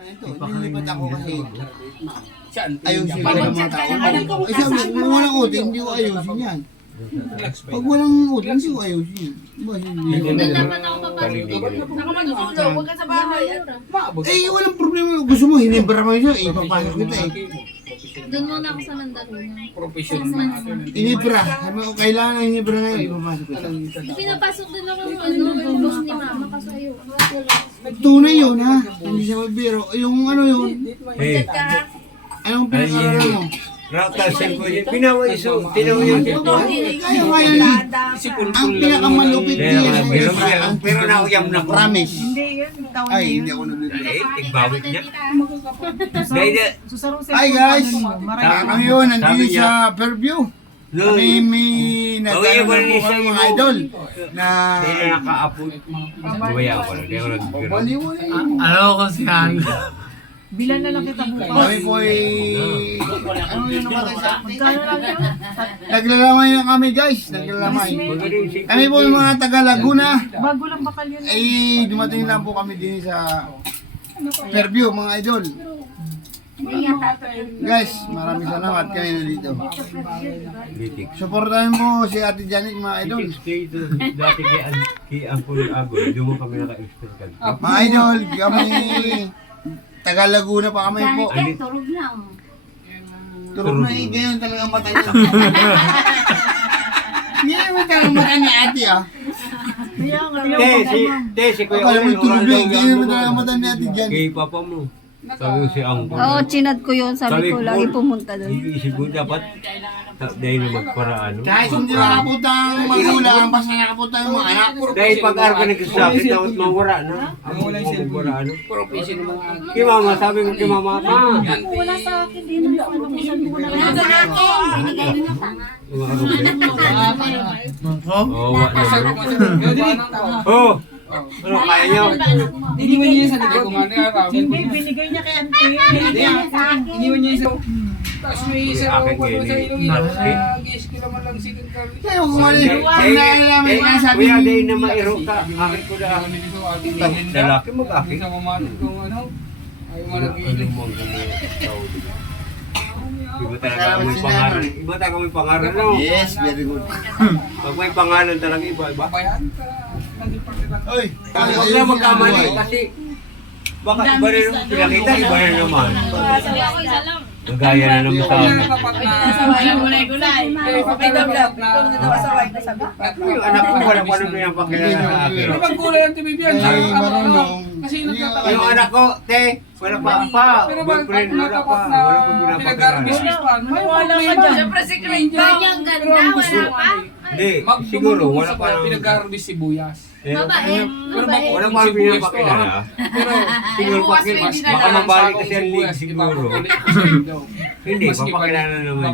Ito, nilipat ako kasi Saan? ayusin ko ng mga tao. Ay sabi, kung walang uti, hindi ko ayusin yan. Pag walang uti, hindi ko ayusin yan. Ba, hindi ko. Doon naman ako papasok. Huwag ka sa bahay. Eh, walang problema. Gusto mo, hinibra mo siya, ipapasok kita eh. Doon muna ako sa Mandaluyong. Professional natin. Inibra. Sabi ko, kailangan na inibra ngayon, ipapasok kita. Pinapasok din ako ng boss ni mama kasi ayoko. Tunay yun ha, hindi siya magbiro. Yung ano yun, Eh, anong pinag-aaral mo? rakasan ko yun. Pinawaiso. Tinawa yung tipo. Kaya kaya ni, ang pinakamalupit Kaya niya nga, sa pero Israel, ang pero nauyam na ko. promise. Hindi yun, taon Ay, niya hindi yun. ako nagbibiro. Eh, tigbawit niya. Dahil, Susarong Hi guys! Marami. Kami yun, Sabi nandito niya, sa Fairview. no, Kami may nagkaroon wala po ni kami siya mga idol na dahil na nakaapo. Bumaya ako na. Kaya ako nagbiro. baliwala yun. Alam ko kung saan. Bilan na lang kita bukas. Kami po ay, ano yun namatay sa atin? Magkano lang yun? Naglalamay na kami guys, naglalamay. Kami po yung mga taga Laguna. Bago lang bakal yun. Ay dumating lang po kami din sa Fairview mga idol. Guys, maraming salamat kayo na dito. Bitik. Suportahan mo si Ate Janet mga idol. Dito, dati kay Ampul Agol, doon mo kami naka-extend. Mga idol, kami taga Laguna pa kami po. Turog lang. Turog na eh, ganyan talaga ang mata niya. Ganyan mo talaga ang mata ni Ate ah. Kaya nga, Si Kuya Akala mo Olin, tulog na eh, orange ganyan mo ang talaga ang ano mata ni Ate ko. Janet. Kay Papa mo. Sabi ko si Angkol. Oo, chinad ko yun. Sabi ko, lagi pumunta doon. Iisip ko dapat dahil na magparaan. Kahit hindi nakapunta ang magulang, basta nakapunta yung mga anak. Dahil pag-arko nagsasabi, dapat mawara na. Ako magwara ano. Professional mga Kay mama, sabi ko kay mama, wala sa akin din. Ano kung saan ko na Wala lang. sa akin. Binigay mo na tanga. Oo, wala na. Oh, ano kaya nyo? Iniwan niya sa likod kung ano yung araw. Hindi, binigay niya kay Ante. Binigay niya sa akin. Iniwan niya sa tapos may isa Akin ko ngayon sa eh. ilong-ilong na gis ko naman lang si Carly. Kaya kung ano yung namin na sabi Kuya, ni... dahil na mairo ka. Akin ko na. Lalaki mo ka akin. Sa mamanong kung ano. Ay mo Ano nag-iilig. mo ang tao dito? Iba talaga may pangalan. Iba talaga may pangalan, no? Yes, very good. Pag may pangalan talaga, iba. Babayaan ka. Naging pagkakataon. Oy, Huwag na magkamali kasi baka iba rin yung pinakita, iba rin naman. Sabi ako isa lang. Gagaya na naman sa amin. Yung anak ko, wala pa naman yung pakilala sa akin. Pero pag kulay ang tibibyan, Ay, marunong. kasi nagtataka. Yung anak ko, te, wala pa. Pero pag Boyfriend, wala pa. natapat na Wala pa pinapakilala. pinag-business pa, may problema dyan. Siyempre si Kanya ang ganda. Wala pa. Hindi, siguro, wala pa naman. Pinag-harvest sibuyas. Eh, Mabait. Pero Mabait. wala pa rin pinapakilala. Pero Siguro Bukas pakilala. may dinala Baka ng mabalik kasi ang league sibuyas, siguro. iba, Hindi, Maski pa- papakilala naman.